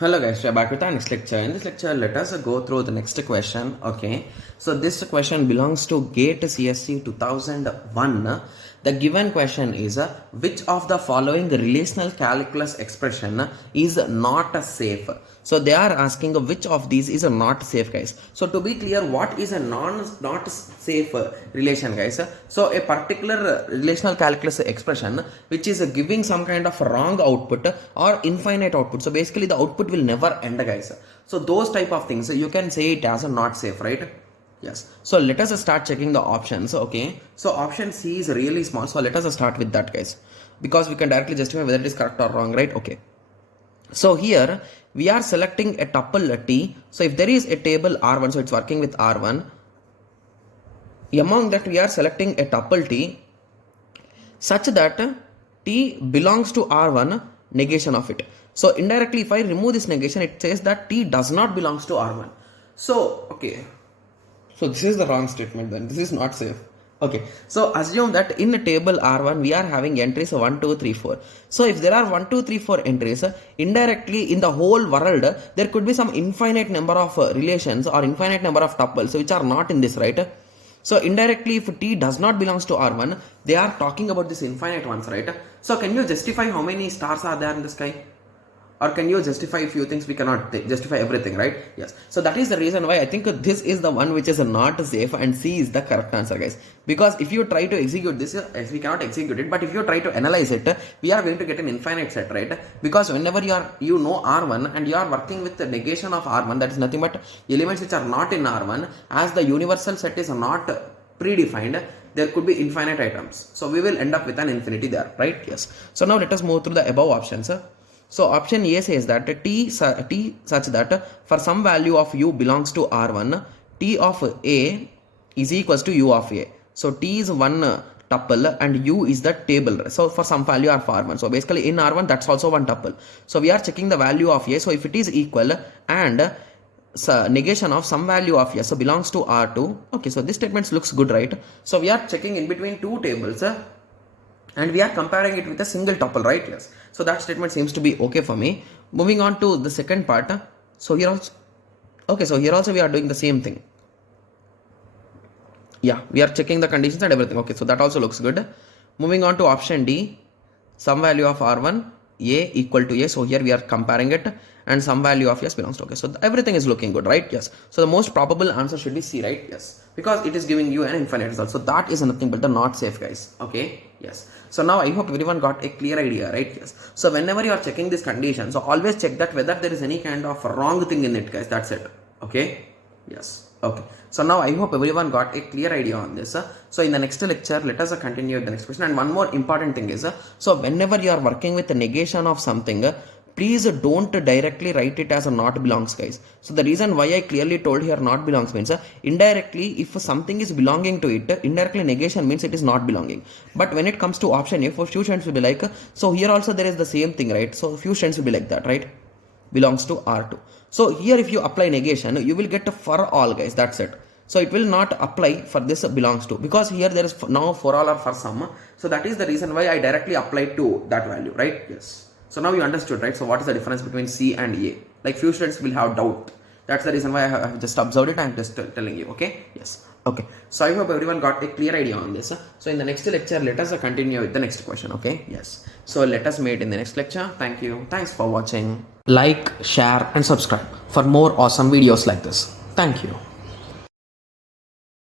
Hello guys, we are back with our next lecture. In this lecture, let us go through the next question. Okay, so this question belongs to GATE CSC 2001. The given question is which of the following relational calculus expression is not safe? So they are asking which of these is not safe, guys. So to be clear, what is a not safe relation, guys? So a particular relational calculus expression which is giving some kind of wrong output or infinite output. So basically the output will never end, guys. So those type of things you can say it as a not safe, right? Yes. So let us start checking the options. Okay. So option C is really small. So let us start with that, guys, because we can directly justify whether it is correct or wrong, right? Okay. So here we are selecting a tuple T. So if there is a table R1, so it's working with R1. Among that we are selecting a tuple T such that T belongs to R1, negation of it. So indirectly if I remove this negation, it says that T does not belongs to R1. So okay. So this is the wrong statement then. This is not safe. Okay. So assume that in the table R1 we are having entries 1, 2, 3, 4. So if there are 1, 2, 3, 4 entries, indirectly in the whole world there could be some infinite number of relations or infinite number of tuples which are not in this, right? So indirectly if T does not belongs to R1, they are talking about this infinite ones, right? So can you justify how many stars are there in the sky? Or can you justify a few things? We cannot justify everything, right? Yes. So that is the reason why I think this is the one which is not safe, and C is the correct answer, guys. Because if you try to execute this, we cannot execute it, but if you try to analyze it, we are going to get an infinite set, right? Because whenever you know R1 and you are working with the negation of R1, that is nothing but elements which are not in R1, as the universal set is not predefined, there could be infinite items. So we will end up with an infinity there, right? Yes. So now let us move through the above options. So option A says that T such that for some value of U belongs to R1, T of A is equals to U of A. So T is one tuple and U is the table. So for some value of R1. So basically in R1 that's also one tuple. So we are checking the value of A. So if it is equal and negation of some value of A, so belongs to R2. Okay, so this statement looks good, right? So we are checking in between two tables. And we are comparing it with a single tuple, right? Yes. So that statement seems to be okay for me. Moving on to the second part. So here also, okay, so here also we are doing the same thing. Yeah, we are checking the conditions and everything. Okay, so that also looks good. Moving on to option D, some value of R1, A equal to A. So here we are comparing it, and some value of S belongs to. Okay, so everything is looking good, right? Yes. So the most probable answer should be C, right? Yes, because it is giving you an infinite result. So that is nothing but the not safe, guys. Okay. Yes. So now I hope everyone got a clear idea, right? Yes. So whenever you are checking this condition, so always check that whether there is any kind of wrong thing in it, guys. That's it. Okay. Yes. Okay. So now I hope everyone got a clear idea on this. So in the next lecture, let us continue with the next question. And one more important thing is, so whenever you are working with the negation of something, please don't directly write it as a not belongs, guys. So the reason why I clearly told here not belongs means indirectly if something is belonging to it, indirectly negation means it is not belonging. But when it comes to option A, for few students will be like, so here also there is the same thing, right? So few students will be like that, right? Belongs to R2. So here if you apply negation, you will get for all, guys. That's it. So it will not apply for this belongs to, because here there is now for all or for some. So that is the reason why I directly applied to that value, right? Yes. So now you understood, right? So what is the difference between C and A? Like few students will have doubt. That's the reason why I have just observed it and just telling you. Okay. Yes. Okay. So I hope everyone got a clear idea on this. So in the next lecture, let us continue with the next question. Okay. Yes. So let us meet in the next lecture. Thank you. Thanks for watching. Like, share and subscribe for more awesome videos like this. Thank you.